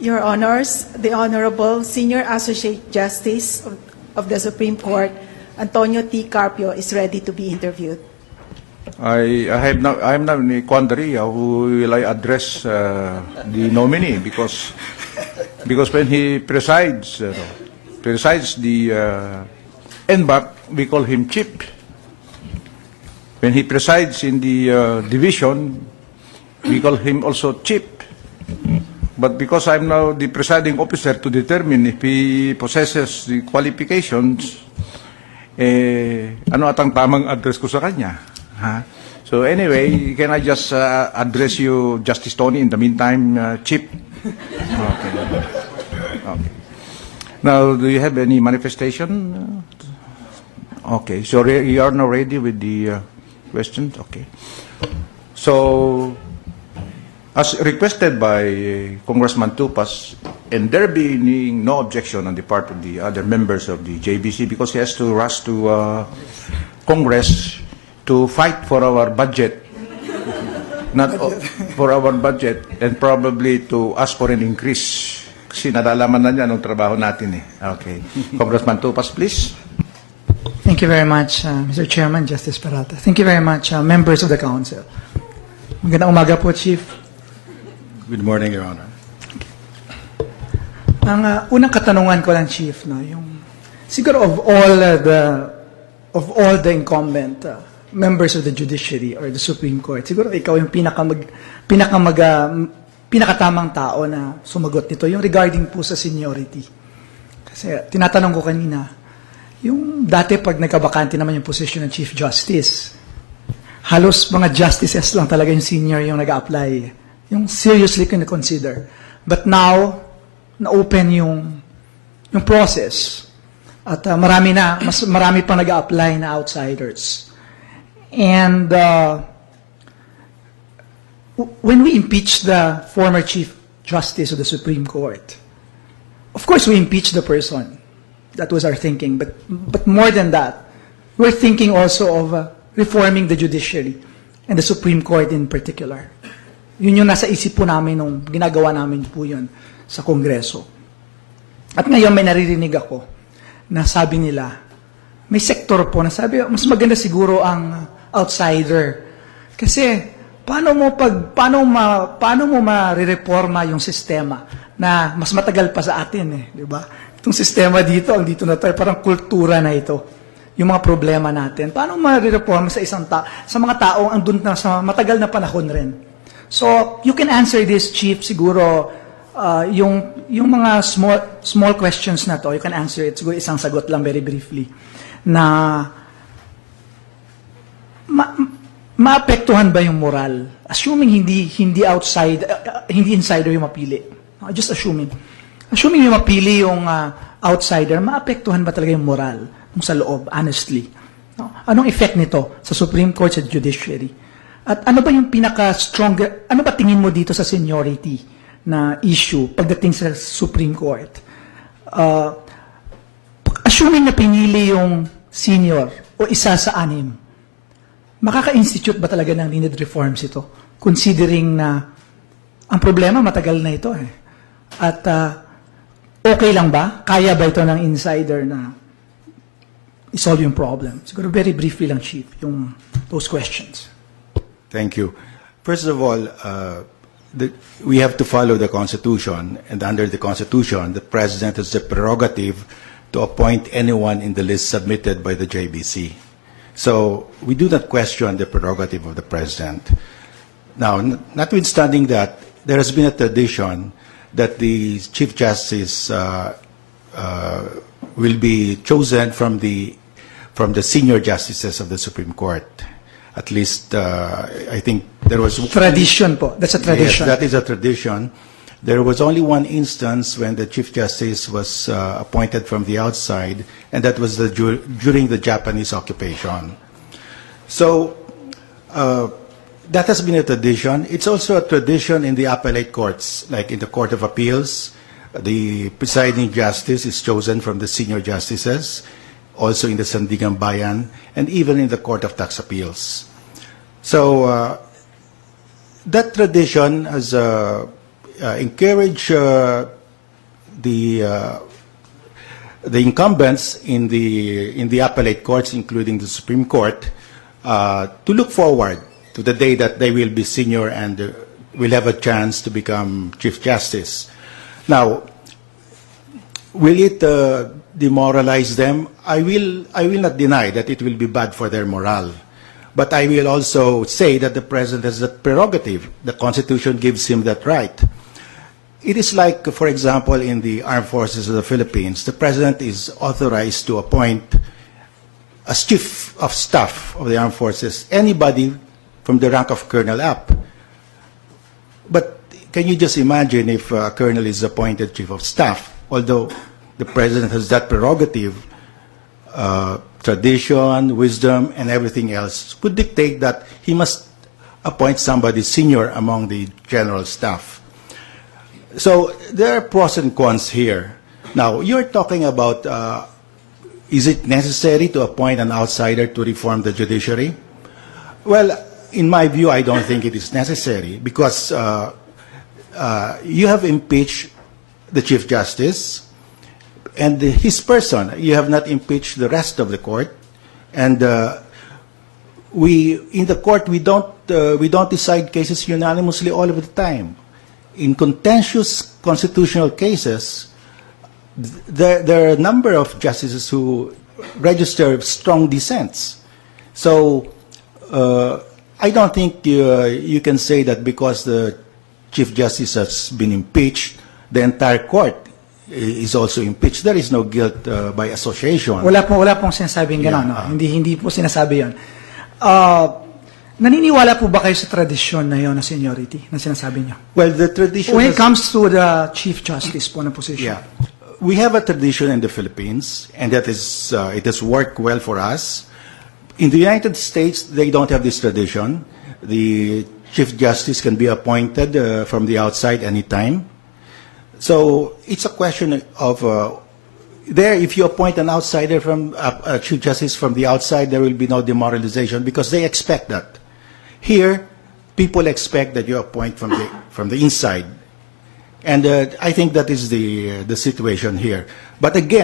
Your Honors, the Honorable Senior Associate Justice of the Supreme Court, Antonio T. Carpio, is ready to be interviewed. I am now in a quandary. Who will I address the nominee? Because when he presides the NBAC, we call him chief. When he presides in the division, we call him also chief. But because I'm now the presiding officer to determine if he possesses the qualifications, ano atang tamang address ko sa kanya? Huh? So anyway, can I just address you, Justice Tony, in the meantime, Chief? Okay. Okay. Now, do you have any manifestation? Okay. So you are now ready with the questions? Okay. So, as requested by Congressman Tupas, and there being no objection on the part of the other members of the JBC, because he has to rush to Congress to fight for our budget, not for our budget, and probably to ask for an increase. Kasi nadalaman na niya ng trabaho natin eh. Okay. Congressman Tupas, please. Thank you very much, Mr. Chairman, Justice Peralta. Thank you very much, members of the Council. Magandang umaga po, Chief. Good morning, Your Honor. Ang unang katanungan ko lang, Chief, no, yung siguro of all the incumbent members of the judiciary or the Supreme Court, siguro ikaw yung pinakatamang tao na sumagot nito, yung regarding po sa seniority. Kasi tinatanong ko kanina, yung dati pag nagkabakante naman yung position ng Chief Justice, halos mga justices lang talaga yung senior yung nag-apply, yung seriously consider. But now, na-open yung process. At mas marami pang nag-apply na outsiders. And when we impeached the former Chief Justice of the Supreme Court, of course we impeached the person. That was our thinking. But more than that, we're thinking also of reforming the judiciary and the Supreme Court in particular. Yun yung nasa isip po namin nung ginagawa namin po yun sa Kongreso. At ngayon may naririnig ako na sabi nila, may sektor po na sabi, mas maganda siguro ang outsider. Kasi paano mo ma-reforma yung sistema na mas matagal pa sa atin eh, di ba? Itong sistema dito, ang dito na tayo, parang kultura na ito. Yung mga problema natin. Paano ma-reforma sa sa mga taong andun na sa matagal na panahon rin? So, you can answer this, Chief, siguro yung mga small questions na to, you can answer it, siguro isang sagot lang very briefly, na maapektuhan ba yung moral? Assuming hindi insider yung mapili. Just assuming yung mapili yung outsider, maapektuhan ba talaga yung moral sa loob, honestly? Anong effect nito sa Supreme Court, sa judiciary? At ano ba yung ano ba tingin mo dito sa seniority na issue pagdating sa Supreme Court? Assuming na pinili yung senior o isa sa anim, makaka-institute ba talaga ng needed reforms ito? Considering na ang problema matagal na ito eh. At okay lang ba? Kaya ba ito ng insider na isolve yung problem? Siguro very briefly lang, Chief, those questions. Thank you. First of all, we have to follow the Constitution, and under the Constitution, the President has the prerogative to appoint anyone in the list submitted by the JBC. So we do not question the prerogative of the President. Now, notwithstanding that, there has been a tradition that the Chief Justice will be chosen from the senior justices of the Supreme Court. At least, I think there was... Tradition po. That's a tradition. Yes, that is a tradition. There was only one instance when the Chief Justice was appointed from the outside, and that was during the Japanese occupation. So, that has been a tradition. It's also a tradition in the appellate courts, like in the Court of Appeals. The presiding justice is chosen from the senior justices, also in the Sandigan Bayan, and even in the Court of Tax Appeals. So, that tradition encourage the incumbents in the appellate courts, including the Supreme Court, to look forward to the day that they will be senior and will have a chance to become Chief Justice. Now, will it demoralize them? I will not deny that it will be bad for their morale. But I will also say that the President has that prerogative. The Constitution gives him that right. It is like, for example, in the Armed Forces of the Philippines, the President is authorized to appoint as Chief of Staff of the Armed Forces anybody from the rank of Colonel up. But can you just imagine if a Colonel is appointed Chief of Staff, although the President has that prerogative, tradition, wisdom, and everything else would dictate that he must appoint somebody senior among the General Staff. So there are pros and cons here. Now, you're talking about, is it necessary to appoint an outsider to reform the judiciary? Well, in my view, I don't think it is necessary because you have impeached the Chief Justice and his person. You have not impeached the rest of the court. And in the court, we don't decide cases unanimously all of the time. In contentious constitutional cases, there are a number of justices who register strong dissents. So I don't think you can say that because the Chief Justice has been impeached, the entire court is also impeached. There is no guilt by association. Wala pong sinasabing gano'n. No? Hindi po sinasabi yun. Naniniwala po ba kayo sa tradisyon na yun na seniority na sinasabi niyo? Well, the tradition when it comes to the Chief Justice po na position. Yeah. We have a tradition in the Philippines, and that is, it has worked well for us. In the United States, they don't have this tradition. The Chief Justice can be appointed from the outside anytime. So it's a question of, there, if you appoint an outsider from a Chief Justice from the outside, there will be no demoralization because they expect that. Here, people expect that you appoint from the inside. And I think that is the situation here. But again,